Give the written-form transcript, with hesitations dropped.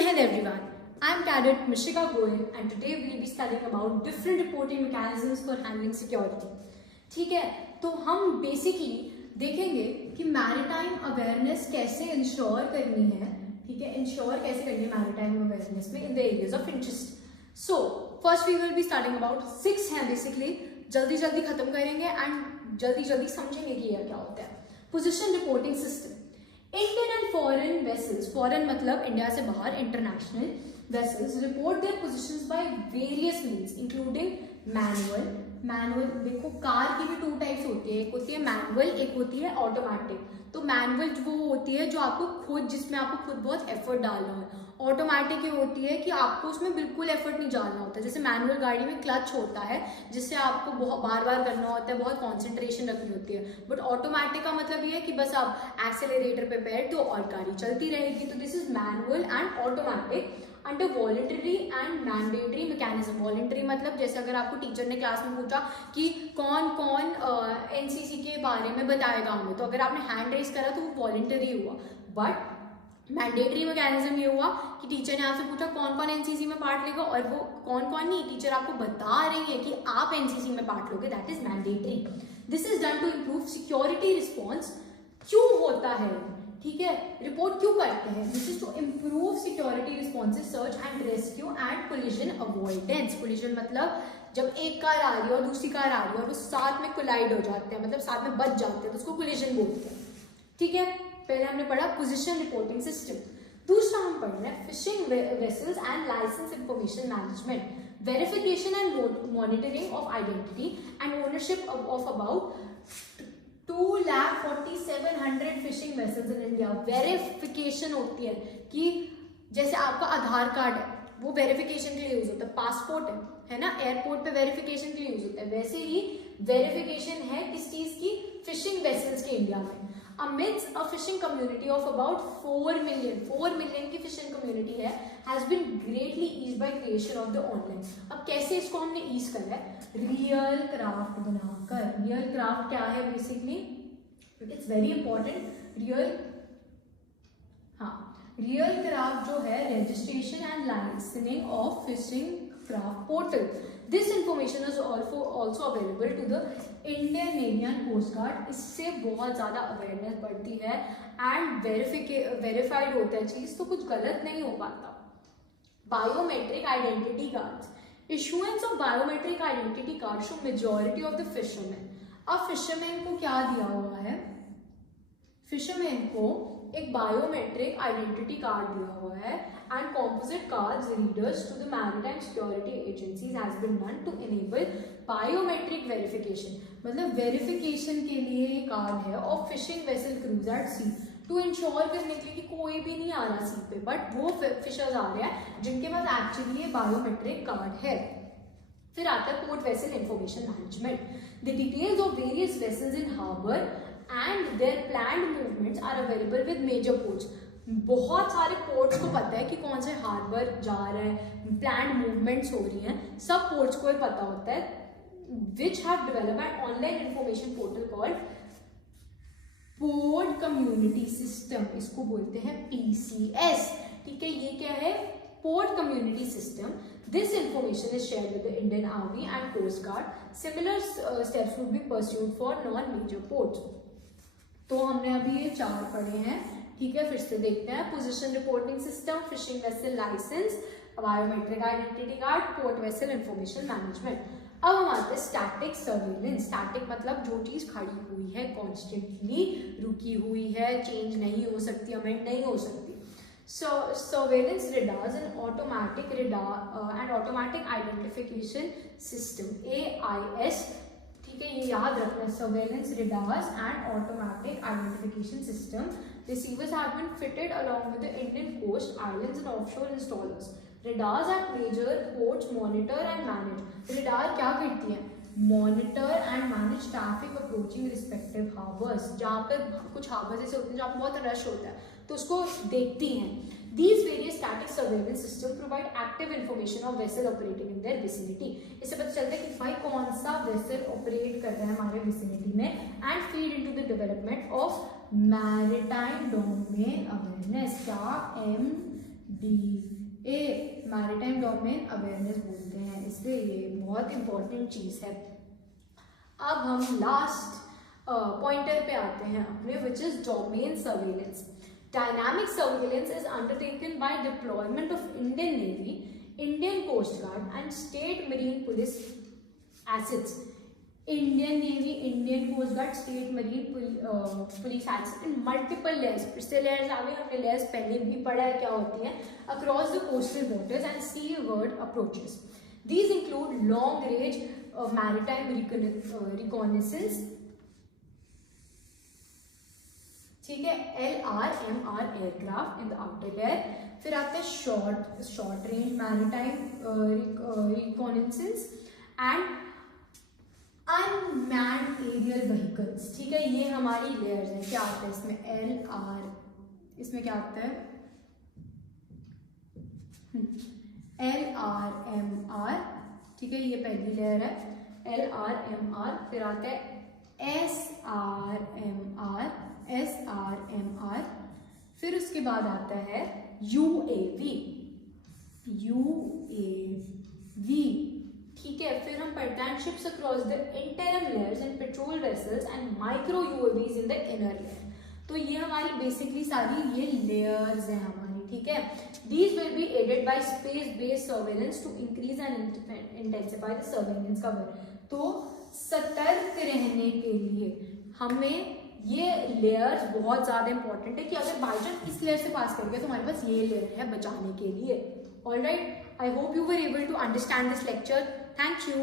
Hello everyone, I am Cadet Mishika Goel and today we will be studying about different reporting mechanisms for handling security. ठीक है, तो हम basically देखेंगे कि maritime awareness कैसे ensure करनी है. ठीक है, इंश्योर कैसे करनी है मैरिटाइम अवेयरनेस में in the areas of interest. So first we will be starting about 6 हैं बेसिकली, जल्दी जल्दी खत्म करेंगे एंड जल्दी जल्दी समझेंगे कि यह क्या होता है. Position reporting system. Indian and foreign vessels, foreign मतलब इंडिया से बाहर, international vessels report their positions by various means including manual. देखो कार की भी 2 टाइप्स होती है, एक होती है मैनुअल, एक होती है ऑटोमेटिक. तो मैनुअल वो होती है जो आपको खुद, जिसमें आपको खुद बहुत एफर्ट डालना है. ऑटोमेटिक ये होती है कि आपको उसमें बिल्कुल एफर्ट नहीं डालना होता है. जैसे मैनुअल गाड़ी में क्लच होता है जिससे आपको बहुत बार बार करना होता है, बहुत कॉन्सेंट्रेशन रखनी होती है. बट ऑटोमेटिक का मतलब ये है कि बस आप एक्सेलरेटर पे पैर दो और गाड़ी चलती रहेगी. तो this is manual and automatic under voluntary and mandatory mechanism. Voluntary मतलब जैसे अगर आपको टीचर ने क्लास में पूछा कि कौन कौन एनसीसी के बारे में बताएगा हमें, तो अगर आपने हैंड रेज करा तो वो वॉलंटरी हुआ. बट मैंडेटरी मैकेनिज्म ये हुआ कि टीचर ने आपसे पूछा कौन कौन एनसीसी में पार्ट लेगा और वो कौन कौन नहीं, टीचर आपको बता रही है कि आप एनसीसी में पार्ट लोगे, that is mandatory. This is done to improve security response. क्यों होता है, ठीक है, रिपोर्ट क्यों करते हैं? This is to improve security responses, search and rescue and collision avoidance. Collision मतलब जब एक कार आ रही है और दूसरी कार आ रही है और वो साथ में कोलाइड हो जाते हैं, मतलब साथ में बच जाते हैं, तो उसको कोलिजन बोलते हैं. ठीक है, पहले हमने पढ़ा पोजीशन रिपोर्टिंग सिस्टम. दूसरा हम पढ़ रहे हैं fishing vessels and license information management, verification and monitoring of identity and ownership of about 2,47,100 fishing vessels in India. Verification होती है कि जैसे आपका आधार कार्ड है, वो वेरिफिकेशन के लिए यूज होता है. पासपोर्ट है ना, एयरपोर्ट पे वेरिफिकेशन के लिए यूज होता है. वैसे ही वेरिफिकेशन है किस चीज की? फिशिंग वेसल्स के इंडिया में. Amidst a fishing community of about 4 million की फिशिंग कम्युनिटी है, has been greatly eased by creation of the online. अब कैसे इसको हमने ईज करा है? रियल क्राफ्ट बनाकर. रियल क्राफ्ट क्या है basically? It's very important. Real craft जो है registration and licensing of fishing craft portal. This information is also available to the Indian navy and coast guard. इससे बहुत ज़्यादा अवेयरनेस बढ़ती है एंड वेरीफाइड होता है चीज़, तो कुछ गलत नहीं हो पाता. Biometric identity cards. Issuance of biometric identity card show majority of the fisherman. अब फिशरमैन को क्या दिया हुआ है? फिशरमैन को एक बायोमेट्रिक आइडेंटिटी कार्ड दिया हुआ है and composite cards readers to the maritime security agencies has been done to enable biometric verification. मतलब वेरिफिकेशन के लिए ये कार्ड है of fishing vessel crews at sea, to ensure करने के लिए कि कोई भी नहीं आ रहा सी पे, बट वो फिशर्स आ रहे हैं जिनके पास एक्चुअली ये बायोमेट्रिक कार्ड है. फिर आता है port vessel information management. The details of various vessels in harbour and their planned movements are available with major ports. बहुत सारे पोर्ट्स को पता है कि कौन से हार्बर जा रहे हैं, प्लान्ड मूवमेंट्स हो रही हैं, सब पोर्ट्स को पता होता है. Which have developed an online information portal called port community system. इसको बोलते हैं PCS. ठीक है, ये क्या है? Port community system. This information is shared with the Indian Army and Coast Guard. Similar steps would be pursued for non-major ports. तो हमने अभी ये 4 पढ़े हैं. ठीक है, फिर से देखते हैं. Position reporting system, fishing vessel license, biometric identity card, port vessel information management. अब हम आते हैं स्टैटिक सर्वेलेंस. स्टैटिक मतलब जो चीज खड़ी हुई है, कॉन्स्टेंटली रुकी हुई है, चेंज नहीं हो सकती, अमेंड नहीं हो सकती. Surveillance radars and automatic radar and automatic identification system, AIS. ठीक है, ये याद रखना है. Surveillance radars and automatic identification system. Receivers have been fitted along with the Indian coast, islands and offshore installers. Radars at major ports monitor and manage. Radar क्या करती है? Monitor and manage traffic approaching respective harbours. जहाँ पे कुछ harbours ऐसे होते हैं जहाँ पे बहुत रश होता है, तो उसको देखती हैं. These various static surveillance systems provide active information of vessel operating in their vicinity. इससे पता चलता है कि भाई कौन सा वेसल ऑपरेट कर रहा है हमारे विसिनिटी में, and feed into the development of maritime domain awareness. क्या D A maritime domain awareness बोलते हैं, इसलिए ये बहुत इंपॉर्टेंट चीज़ है। अब हम लास्ट पॉइंटर पे आते हैं अपने, which is domain surveillance. Dynamic surveillance is undertaken by deployment of Indian navy, Indian coast guard and state marine police assets. Indian navy, Indian coast guard, state marine police assets in multiple layers. फिर से layers आ गए, हमने layers पहले भी पढ़ा है क्या होती हैं, across the coastal waters and seaward approaches. These include long range maritime reconnaissance, ठीक है, LRMR aircraft in the outer layer. फिर आता है short range maritime reconnaissance and unmanned aerial vehicles, ठीक है, ये हमारी लेयर्स हैं। क्या आता है इसमें, LR, इसमें क्या आता है, LRMR, ठीक है, ये पहली लेयर है LRMR। फिर आता है SRMR, फिर उसके बाद आता है UAV, ठीक है। फिर हम पढ़ते हैं ships across the interim layers and patrol vessels and micro UAVs in the inner layer. तो ये हमारी बेसिकली सारी ये लेयर्स हैं हमारी, ठीक है। These will be aided by space-based surveillance to increase and intensify the surveillance cover। तो सतर्क रहने के लिए हमें ये लेयर्स बहुत ज़्यादा इंपॉर्टेंट है कि अगर बाई चांस इस लेयर से पास कर गया तो हमारे पास ये लेयर है बचाने के लिए। Alright, I hope you were able to understand this lecture. Thank you.